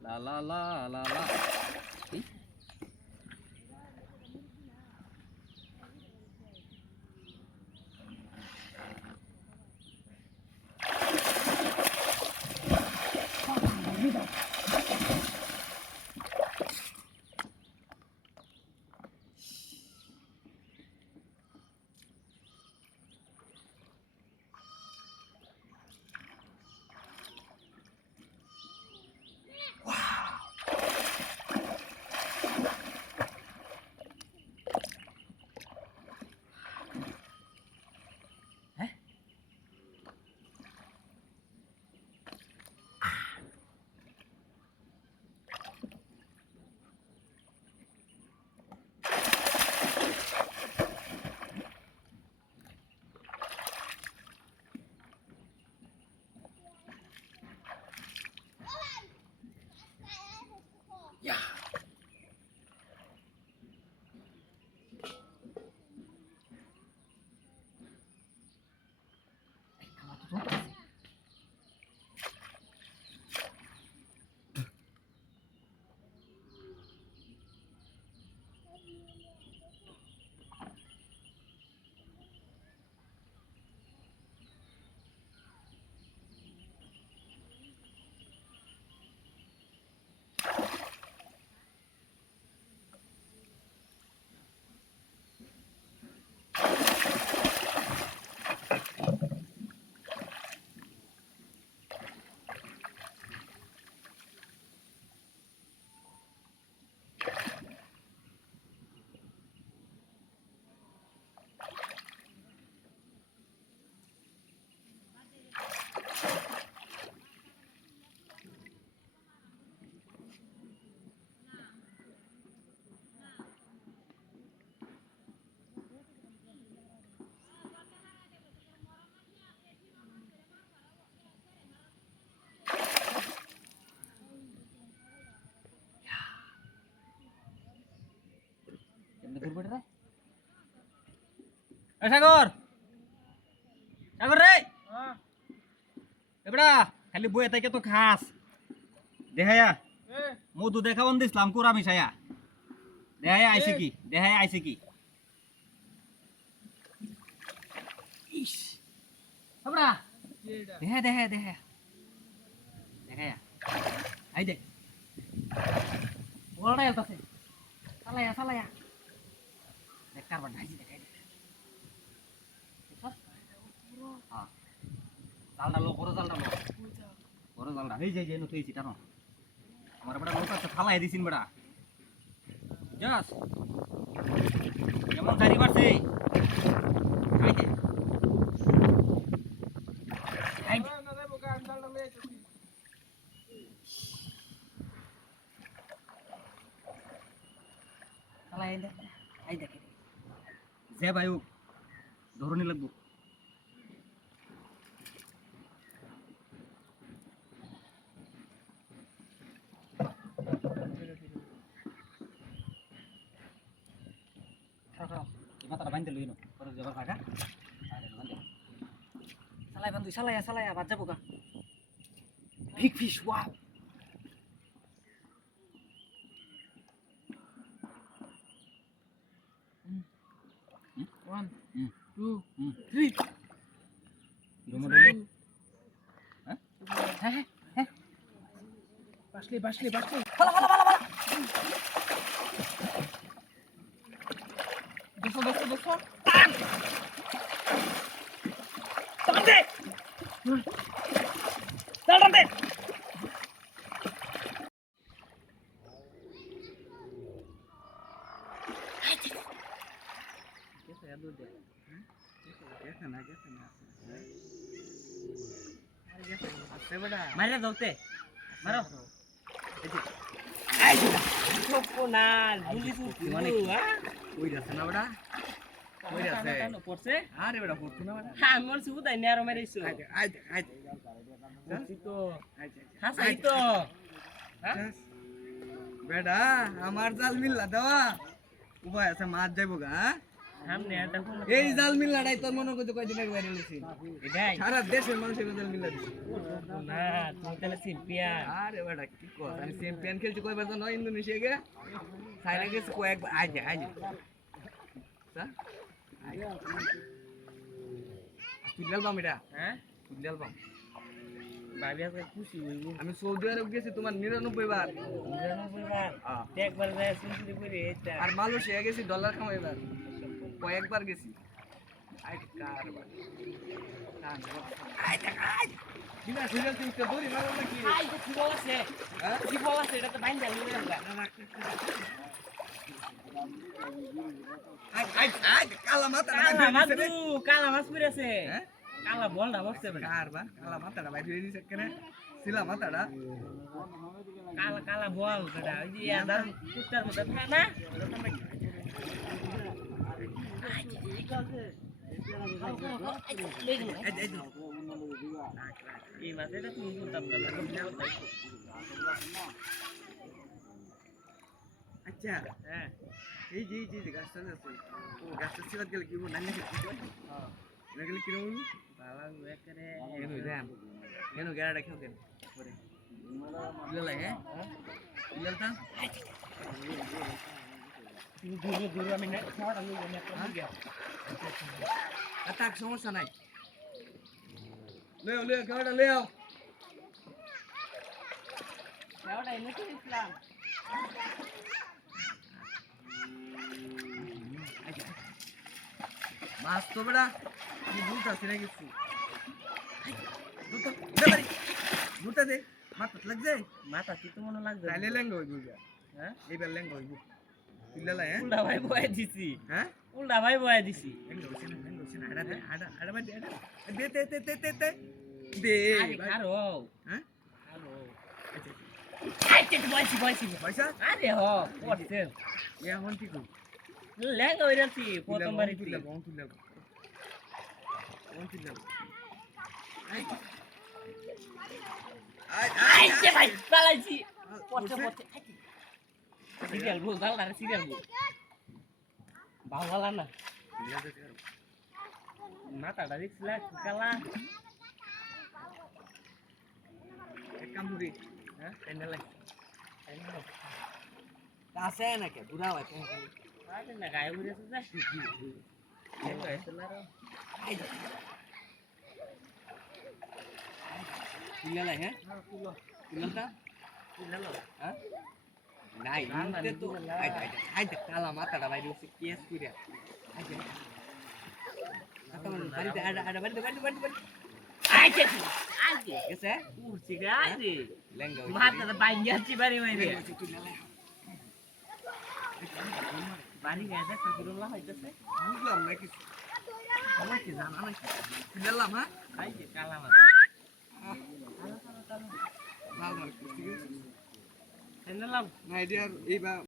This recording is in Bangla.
La la la la la la. সাগর সাগর রে এবড়া খালি বইয়ে থেকে তো খাস দেখায়া মধু দেখাবন দিছিলাম কুড়া মিশায়া দেখায়া আইছে কি দেখায়া আইছে কি ইস এবড়া দেখা দেখা দেখা দেখায়া আই দে বড়টা এলতাছে চালায়া চালায়া দেখ কারবার ঢাইছি দেখাই হ্যাঁ জালটা লো বড় জালটা লো বড় জালটা এই যে নতুন হয়েছি টানো আমার বেটা নৌকা তো ফালাই দিছিন বেটা জাস কেমন জারি পারছে খাইতে চালাই দে আই দেখে যে ভাইও ধরনি লাগবো মাথাটা বাঁধতে লইনো পরে যাবার ফাঁকা চালাই বান্ধু চালাইয়া চালাইয়া বাদ যাবো গা big fish wow One, two, three. Nomor dulu. Heh. Basli. Hala. Dosa. Tante. Tante. মারে যাওতে মারো আই না গুলি ফুটি মানে কই যাচ্ছে না বড়া কই যাচ্ছে পড়ছে আরে বড়া পড়ছে না বড়া হ্যাঁ মোর সুদাই নেরো মেরেছো আই পড়ছি তো হাসাই তো হ্যাঁ বেটা আমার জাল মিল্লা দেওয়া উপায় আছে মাছ যাইব গা সামনে আর দেখো এই জাল মিল্লাটাই তোর মনে করতে কয়দিন আগে বাইরে লইছি এটাই সারা দেশের মানুষের জাল মিল্লা দিছি না তুমি তাহলে চ্যাম্পিয়ন আরে বেটা কি কর আমি চ্যাম্পিয়ন খেলছি কয়বার জানো ইন্দোনেশিয়া গে সাইরা গেছে কয়েকবার আজ তুই লালবাম এটা হ্যাঁ তুই লালবাম ভাবি আজকে খুশি হইব আমি সৌদি আরব গেছি তোমার 99 বার 99 বার একবার যায় সেঞ্চুরি করে এটা আর মালয়েশিয়া গেছি ডলার কামাইবার কয়েকবার গেছি আই কার বিনা সুযোগ তুমি তো দৌড়ি মারো নাকি আই তো কি বলছে হ্যাঁ কি বলছে এটা তো বাইন জানি না আই কালা মাথা কালা মাছ পড়েছে হ্যাঁ কালা বলটা বসছে বেটা কারবা কালা মাথাটা বাইরে দিছে কেন সিলা মাথাটা কালা কালা বল বেটা ওই যে আদার কুত্তার মতো থাকে না এই মাছ এটা তুমি বলতাম না আচ্ছা হ্যাঁ এই যে গাছটা আছে গাছটা সিলাত গেলে কি না নাকি না গেলে কি রকম বাবা একেরে কেন দেন কেন গেরাটা খেও কেন পরে ইলালা হ্যাঁ ইলালটা তুমি দূরে দূরে আমি না খাওয়াটা লই না একটা গিয়া আতাক সমস্যা নাই লেও গেরাটা লেও খাওয়াটা এনে তো ইসলাম মাছ তো বেড়া কি বুঝতাছি না কিছু দুটো দে মাথা লাগছে মাথা কি তো মনে লাগছে তাইলে লেঙ্গা হইব হ্যাঁ এইবার লেঙ্গা হইব ইলালা হ্যাঁ উল্টা ভাই বয়া দিছি হ্যাঁ উল্টা ভাই বয়া দিছি লেঙ্গা হইছে না আড়া দে আড়া দে দে আরে কারো হ্যাঁ কারো আইতে বয়সি পয়সা আরে হো করতে এখন কি কই লেঙ্গা হইরাছি প্রথম বাড়ি তুই আইতে ভাই পালাইছি পড়তে সিরিয়াল বল দাও না সিরিয়াল বল ভালো না মাথাটা দেখছিলা কালা কামড়ি হ্যাঁ এনে আছে নাকি বুড়া হয় আরে না গায়ে ঘুরেছে যা লেঙ্গা হইছে না রে ইলালা হ্যাঁ ইলালটা ইলালো হ্যাঁ নাই ইনতে তো আইতে কালা মাথাটা বাইরে হচ্ছে কেস কইরা আইতে আতামান বাড়িতে আড়া বাড়িতে আইতে আইতে গেছে উড়ছি গাড়ি লেঙ্গা মাথাটা বাইন যাচ্ছি বাড়ি মাইরে বাড়ি গেছে সকিরুল্লাহ হইতেছে বুঝলাম না কিছু আমার কি জানা না ইলালাম হ্যাঁ আইতে কালা মাছ লাল মার ঠিক আছে এনেলাম না এটার এইবার